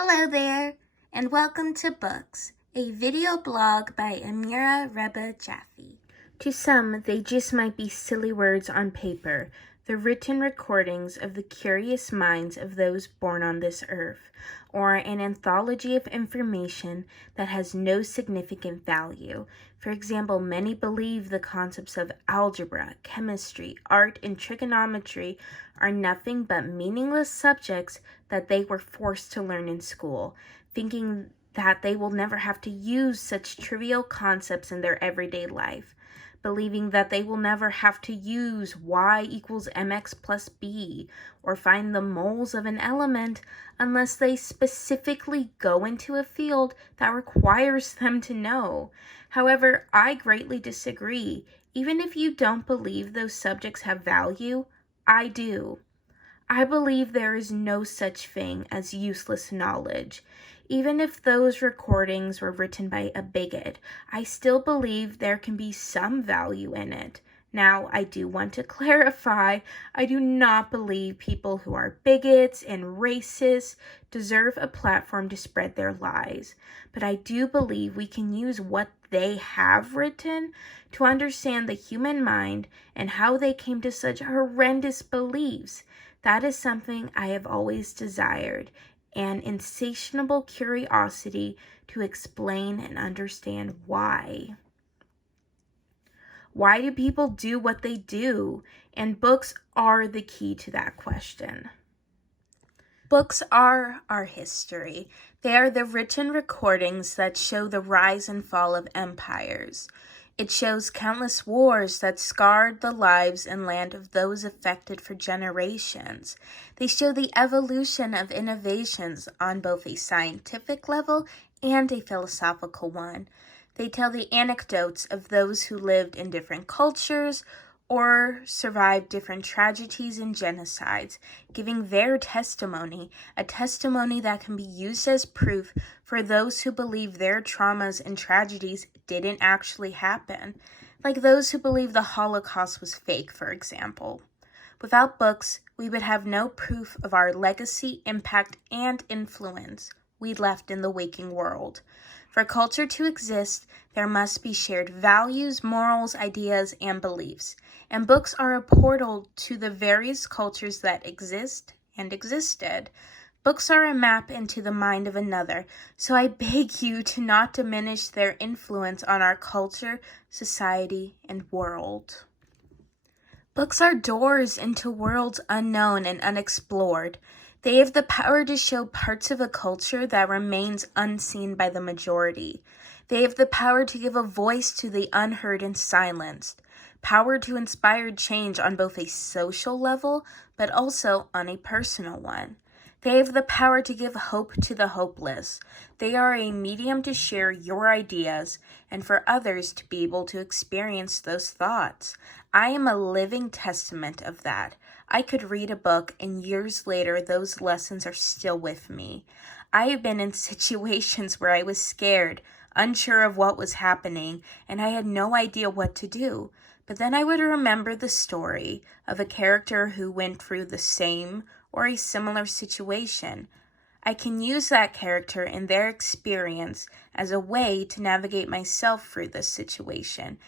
Hello there, and welcome to Books, a video blog by Amira Reba Jaffe. To some, they just might be silly words on paper, the written recordings of the curious minds of those born on this earth, or an anthology of information that has no significant value. For example, many believe the concepts of algebra, chemistry, art, and trigonometry are nothing but meaningless subjects that they were forced to learn in school, thinking that they will never have to use such trivial concepts in their everyday life, believing that they will never have to use y equals mx plus b or find the moles of an element unless they specifically go into a field that requires them to know. However, I greatly disagree. Even if you don't believe those subjects have value, I do. I believe there is no such thing as useless knowledge. Even if those recordings were written by a bigot, I still believe there can be some value in it. Now, I do want to clarify, I do not believe people who are bigots and racists deserve a platform to spread their lies, but I do believe we can use what they have written to understand the human mind and how they came to such horrendous beliefs. That is something I have always desired, an insatiable curiosity to explain and understand why. Why do people do what they do? And books are the key to that question. Books are our history. They are the written recordings that show the rise and fall of empires. It shows countless wars that scarred the lives and land of those affected for generations. They show the evolution of innovations on both a scientific level and a philosophical one. They tell the anecdotes of those who lived in different cultures or survived different tragedies and genocides, giving their testimony, a testimony that can be used as proof for those who believe their traumas and tragedies didn't actually happen, like those who believe the Holocaust was fake, for example. Without books, we would have no proof of our legacy, impact, and influence we left in the waking world. For culture to exist, there must be shared values, morals, ideas, and beliefs. And books are a portal to the various cultures that exist and existed. Books are a map into the mind of another, so I beg you to not diminish their influence on our culture, society, and world. Books are doors into worlds unknown and unexplored. They have the power to show parts of a culture that remains unseen by the majority. They have the power to give a voice to the unheard and silenced, power to inspire change on both a social level, but also on a personal one. They have the power to give hope to the hopeless. They are a medium to share your ideas and for others to be able to experience those thoughts. I am a living testament of that. I could read a book and years later those lessons are still with me. I have been in situations where I was scared, unsure of what was happening, and I had no idea what to do. But then I would remember the story of a character who went through the same or a similar situation. I can use that character and their experience as a way to navigate myself through this situation,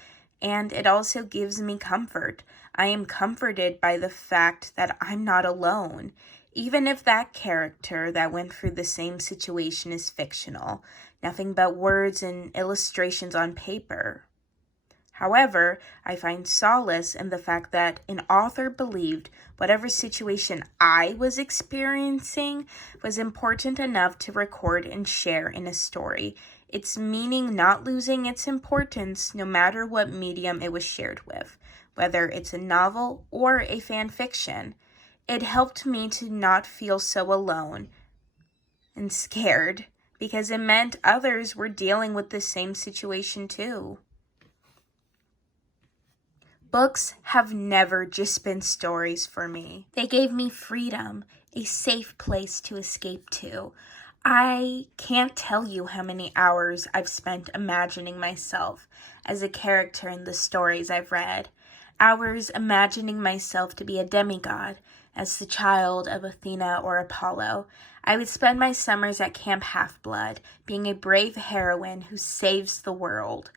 and it also gives me comfort. I am comforted by the fact that I'm not alone, even if that character that went through the same situation is fictional, nothing but words and illustrations on paper. However, I find solace in the fact that an author believed whatever situation I was experiencing was important enough to record and share in a story, its meaning not losing its importance no matter what medium it was shared with, whether it's a novel or a fan fiction. It helped me to not feel so alone and scared because it meant others were dealing with the same situation too. Books have never just been stories for me. They gave me freedom, a safe place to escape to. I can't tell you how many hours I've spent imagining myself as a character in the stories I've read. Hours imagining myself to be a demigod, as the child of Athena or Apollo. I would spend my summers at Camp Half-Blood, being a brave heroine who saves the world.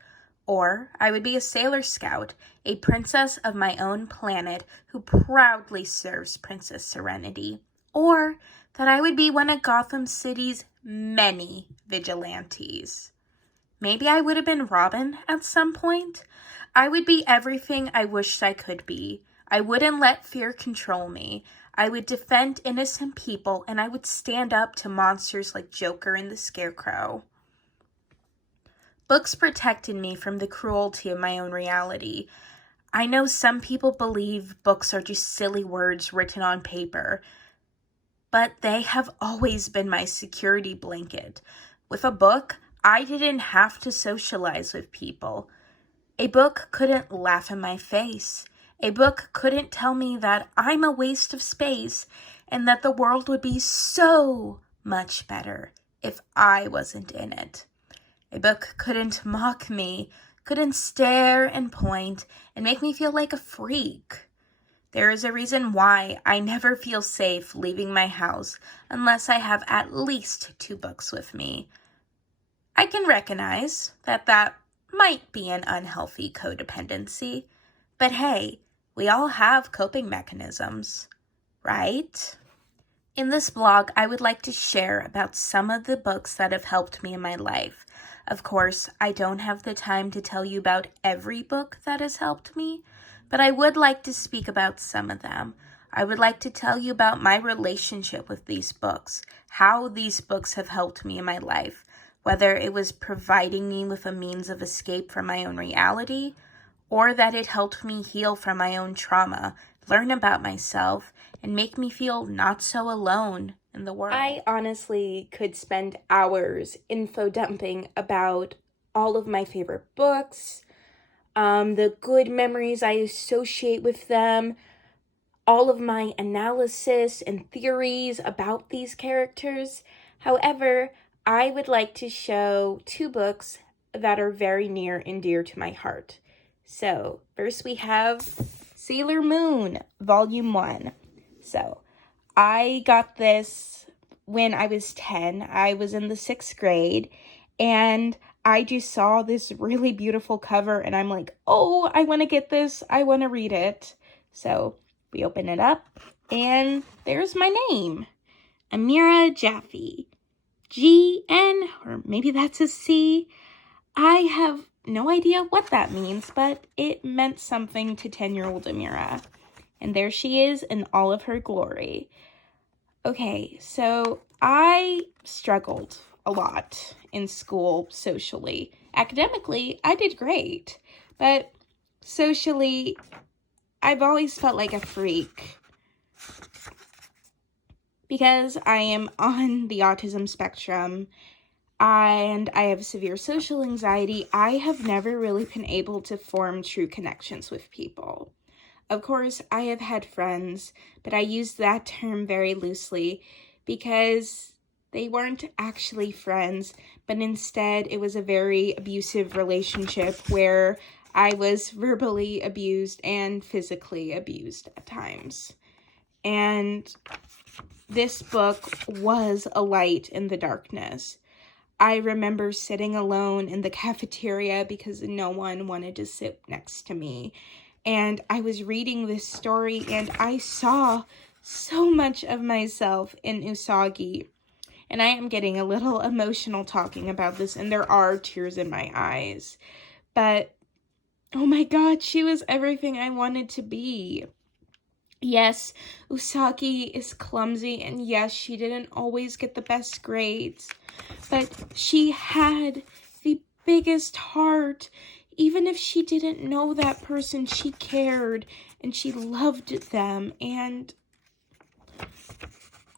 Or I would be a sailor scout, a princess of my own planet who proudly serves Princess Serenity. Or that I would be one of Gotham City's many vigilantes. Maybe I would have been Robin at some point. I would be everything I wished I could be. I wouldn't let fear control me. I would defend innocent people, and I would stand up to monsters like Joker and the Scarecrow. Books protected me from the cruelty of my own reality. I know some people believe books are just silly words written on paper, but they have always been my security blanket. With a book, I didn't have to socialize with people. A book couldn't laugh in my face. A book couldn't tell me that I'm a waste of space and that the world would be so much better if I wasn't in it. A book couldn't mock me, couldn't stare and point and make me feel like a freak. There is a reason why I never feel safe leaving my house unless I have at least 2 books with me. I can recognize that might be an unhealthy codependency, but hey, we all have coping mechanisms, right? In this blog, I would like to share about some of the books that have helped me in my life. Of course, I don't have the time to tell you about every book that has helped me, but I would like to speak about some of them. I would like to tell you about my relationship with these books, how these books have helped me in my life, whether it was providing me with a means of escape from my own reality, or that it helped me heal from my own trauma, learn about myself, and make me feel not so alone in the world. I honestly could spend hours info dumping about all of my favorite books, the good memories I associate with them, all of my analysis and theories about these characters. However, I would like to show 2 books that are very near and dear to my heart. So, first we have Sailor Moon, Volume 1. So, I got this when I was 10. I was in the 6th grade, and I just saw this really beautiful cover, and I'm like, oh, I want to get this. I want to read it. So, we open it up, and there's my name, Amira Jaffe. G-N, or maybe that's a C. I have no idea what that means, but it meant something to 10-year-old Amira. And there she is in all of her glory. Okay, so I struggled a lot in school socially. Academically, I did great, but socially, I've always felt like a freak. Because I am on the autism spectrum and I have severe social anxiety, I have never really been able to form true connections with people. Of course, I have had friends, but I use that term very loosely because they weren't actually friends, but instead it was a very abusive relationship where I was verbally abused and physically abused at times. And this book was a light in the darkness. I remember sitting alone in the cafeteria because no one wanted to sit next to me. And I was reading this story and I saw so much of myself in Usagi. And I am getting a little emotional talking about this, and there are tears in my eyes. But, oh my God, she was everything I wanted to be. Yes, Usagi is clumsy, and yes, she didn't always get the best grades, but she had the biggest heart. Even if she didn't know that person, she cared, and she loved them, and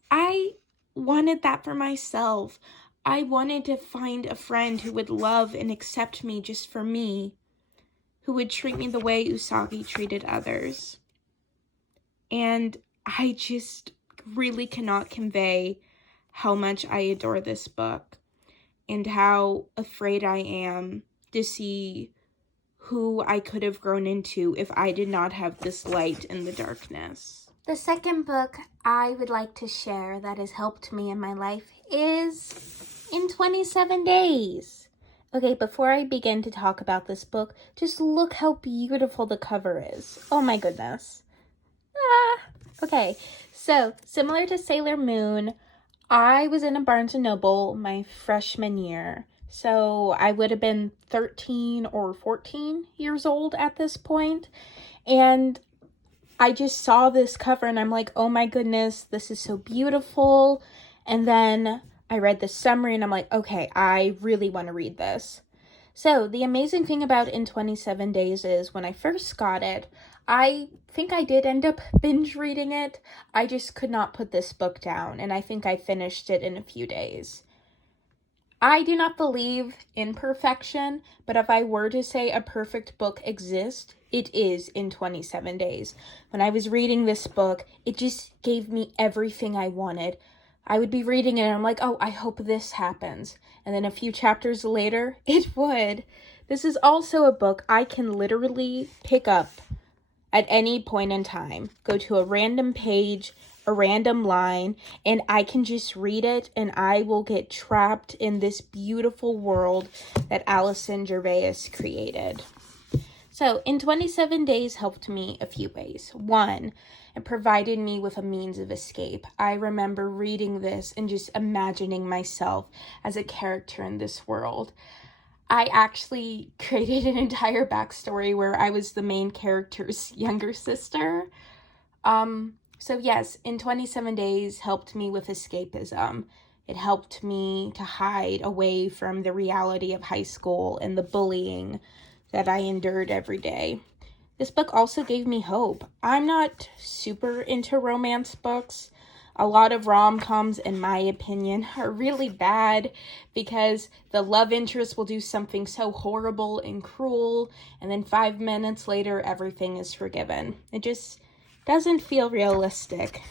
I wanted that for myself. I wanted to find a friend who would love and accept me just for me, who would treat me the way Usagi treated others. And I just really cannot convey how much I adore this book and how afraid I am to see who I could have grown into if I did not have this light in the darkness. The second book I would like to share that has helped me in my life is In 27 Days. Okay, before I begin to talk about this book, just look how beautiful the cover is. Oh my goodness. Okay, so similar to Sailor Moon, I was in a Barnes & Noble my freshman year. So I would have been 13 or 14 years old at this point. And I just saw this cover and I'm like, oh my goodness, this is so beautiful. And then I read the summary and I'm like, okay, I really want to read this. So the amazing thing about In 27 Days is when I first got it, I think I did end up binge reading it. I just could not put this book down, and I think I finished it in a few days. I do not believe in perfection, but if I were to say a perfect book exists, it is In 27 Days. When I was reading this book, it just gave me everything I wanted. I would be reading it and I'm like, oh, I hope this happens. And then a few chapters later, it would. This is also a book I can literally pick up at any point in time. Go to a random page, a random line, and I can just read it and I will get trapped in this beautiful world that Alison Gervais created. So, In 27 Days helped me a few ways. One, it provided me with a means of escape. I remember reading this and just imagining myself as a character in this world. I actually created an entire backstory where I was the main character's younger sister. So yes, In 27 Days helped me with escapism. It helped me to hide away from the reality of high school and the bullying that I endured every day. This book also gave me hope. I'm not super into romance books. A lot of rom-coms, in my opinion, are really bad because the love interest will do something so horrible and cruel, and then 5 minutes later, everything is forgiven. It just doesn't feel realistic.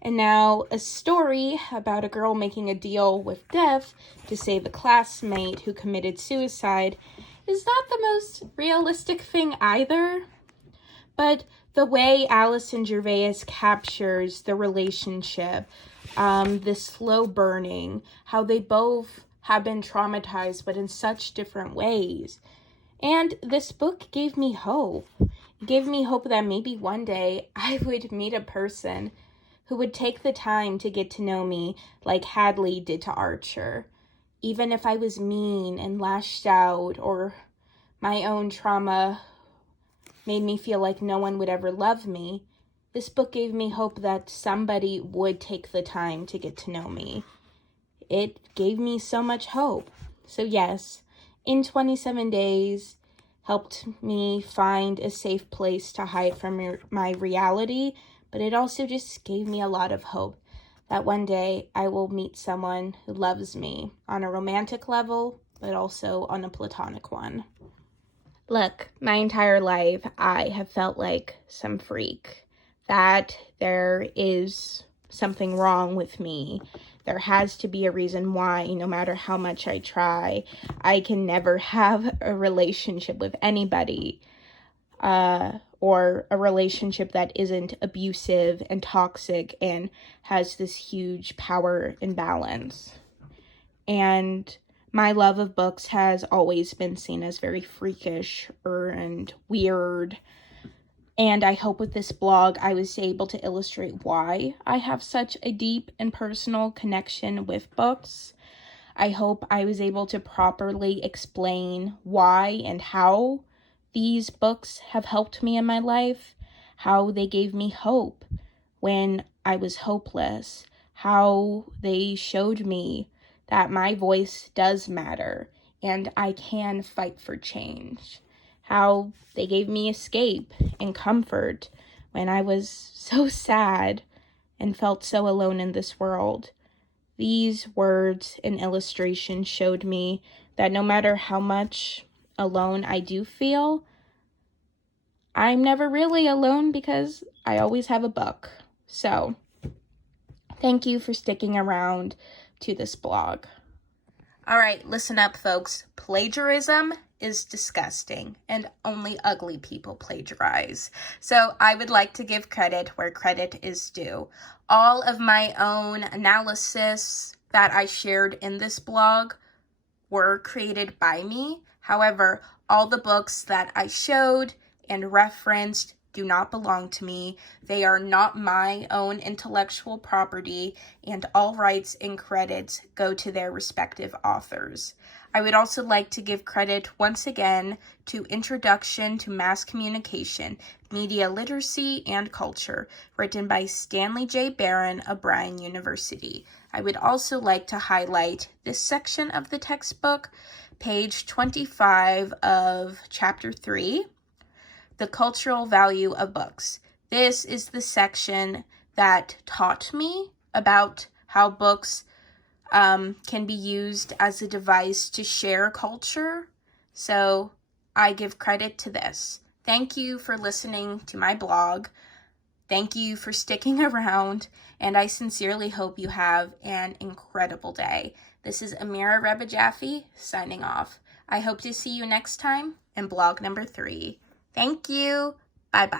And now, a story about a girl making a deal with death to save a classmate who committed suicide is not the most realistic thing either. But the way Alison Gervais captures the relationship, the slow burning, how they both have been traumatized, but in such different ways. And this book gave me hope. It gave me hope that maybe one day I would meet a person who would take the time to get to know me like Hadley did to Archer. Even if I was mean and lashed out, or my own trauma made me feel like no one would ever love me, this book gave me hope that somebody would take the time to get to know me. It gave me so much hope. So yes, In 27 Days helped me find a safe place to hide from my reality, but it also just gave me a lot of hope that one day I will meet someone who loves me on a romantic level, but also on a platonic one. Look, my entire life, I have felt like some freak, that there is something wrong with me. There has to be a reason why, no matter how much I try, I can never have a relationship with anybody, or a relationship that isn't abusive and toxic and has this huge power imbalance. And my love of books has always been seen as very freakish and weird. And I hope with this blog I was able to illustrate why I have such a deep and personal connection with books. I hope I was able to properly explain why and how these books have helped me in my life, how they gave me hope when I was hopeless, how they showed me that my voice does matter and I can fight for change, how they gave me escape and comfort when I was so sad and felt so alone in this world. These words and illustrations showed me that no matter how much alone I do feel, I'm never really alone because I always have a book. So, thank you for sticking around to this blog. All right, listen up, folks. Plagiarism is disgusting and only ugly people plagiarize. So I would like to give credit where credit is due. All of my own analysis that I shared in this blog were created by me. However, all the books that I showed and referenced do not belong to me. They are not my own intellectual property, and all rights and credits go to their respective authors. I would also like to give credit once again to Introduction to Mass Communication, Media Literacy and Culture, written by Stanley J. Barron of Bryan University. I would also like to highlight this section of the textbook, page 25 of chapter 3, The Cultural Value of Books. This is the section that taught me about how books can be used as a device to share culture. So I give credit to this. Thank you for listening to my blog. Thank you for sticking around, and I sincerely hope you have an incredible day. This is Amira Reba Jaffe signing off. I hope to see you next time in blog number 3. Thank you. Bye-bye.